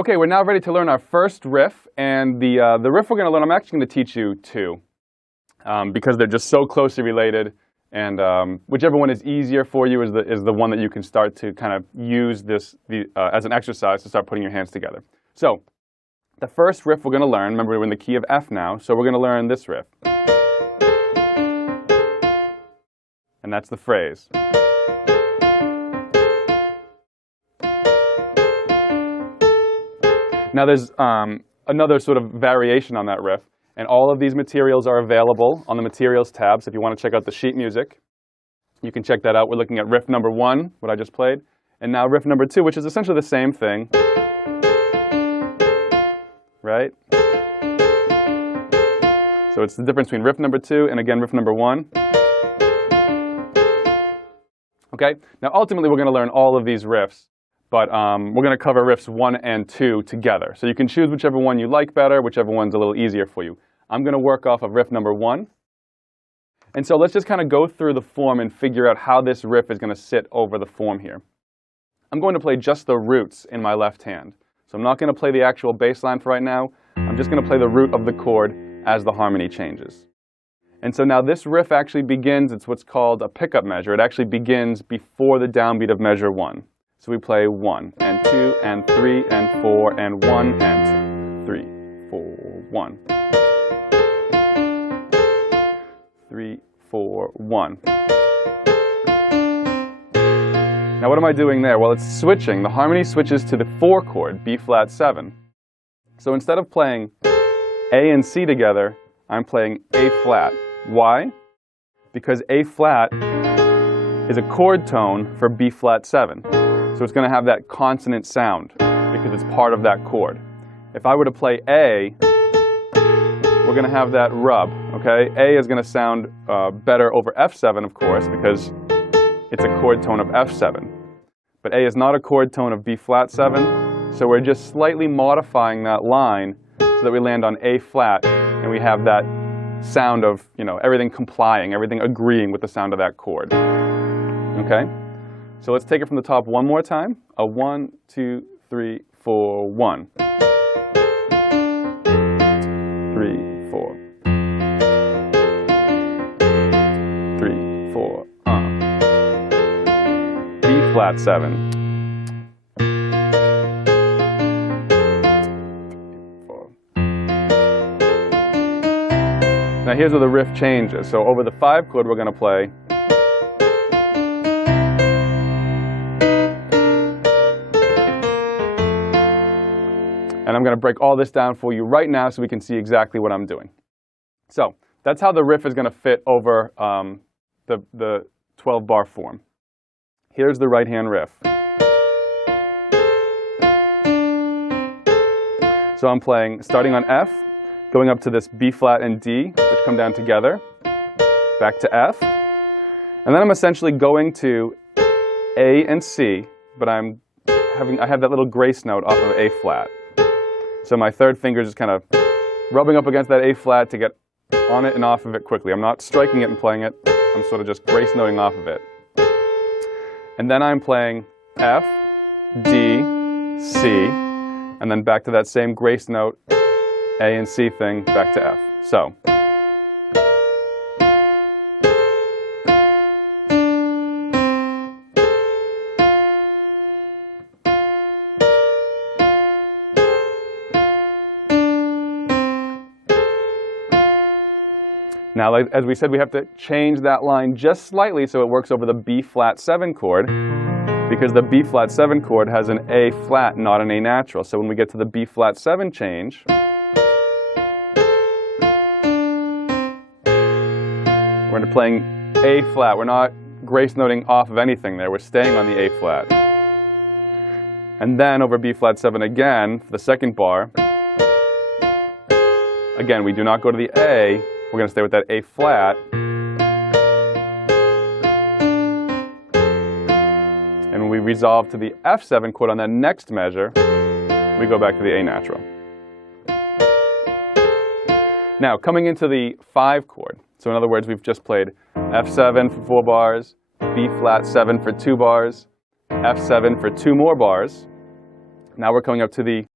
Okay, we're now ready to learn our first riff, and the riff we're going to learn, I'm actually going to teach you two, because they're just so closely related, and whichever one is easier for you is the one that you can start to kind of use this as an exercise to start putting your hands together. So, the first riff we're going to learn, remember we're in the key of F now, so we're going to learn this riff. And that's the phrase. Now there's another sort of variation on that riff, and all of these materials are available on the Materials tab, so if you want to check out the sheet music, you can check that out. We're looking at riff number 1, what I just played, and now riff number 2, which is essentially the same thing. Right? So it's the difference between riff number 2 and again riff number 1. Okay? Now ultimately we're going to learn all of these riffs, but we're going to cover riffs 1 and 2 together. So you can choose whichever one you like better, whichever one's a little easier for you. I'm going to work off of riff number 1. And so let's just kind of go through the form and figure out how this riff is going to sit over the form here. I'm going to play just the roots in my left hand. So I'm not going to play the actual bass line for right now. I'm just going to play the root of the chord as the harmony changes. And so now this riff actually begins, it's what's called a pickup measure. It actually begins before the downbeat of measure 1. So we play 1, and 2, and 3, and 4, and 1, and 2, 3, 4, 1. 3, 4, 1. Now what am I doing there? Well, it's switching. The harmony switches to the 4 chord, B flat 7. So instead of playing A and C together, I'm playing A flat. Why? Because A flat is a chord tone for B flat 7. So it's going to have that consonant sound because it's part of that chord. If I were to play A, we're going to have that rub, okay? A is going to sound better over F7, of course, because it's a chord tone of F7. But A is not a chord tone of B flat 7, so we're just slightly modifying that line so that we land on A flat, and we have that sound of, you know, everything complying, everything agreeing with the sound of that chord. Okay? So let's take it from the top one more time. A 1, 2, 3, 4, 1. 3, 4. 3, 4. B flat 7. 4. Now here's where the riff changes. So over the 5 chord we're going to play. And I'm going to break all this down for you right now so we can see exactly what I'm doing. So that's how the riff is going to fit over the 12-bar form. Here's the right-hand riff. So I'm playing, starting on F, going up to this B flat and D, which come down together, back to F, and then I'm essentially going to A and C, but I have that little grace note off of A flat. So my third finger is just kind of rubbing up against that A flat to get on it and off of it quickly. I'm not striking it and playing it. I'm sort of just grace noting off of it. And then I'm playing F, D, C, and then back to that same grace note, A and C thing, back to F. So. Now, as we said, we have to change that line just slightly so it works over the B flat 7 chord, because the B flat 7 chord has an A flat, not an A natural. So when we get to the B flat 7 change, we're into playing A flat. We're not grace noting off of anything there. We're staying on the A flat. And then over B flat 7 again, for the second bar, again, we do not go to the A. We're going to stay with that A flat. And when we resolve to the F7 chord on that next measure, we go back to the A natural. Now, coming into the 5 chord. So in other words, we've just played F7 for 4 bars, B flat 7 for 2 bars, F7 for 2 more bars. Now we're coming up to the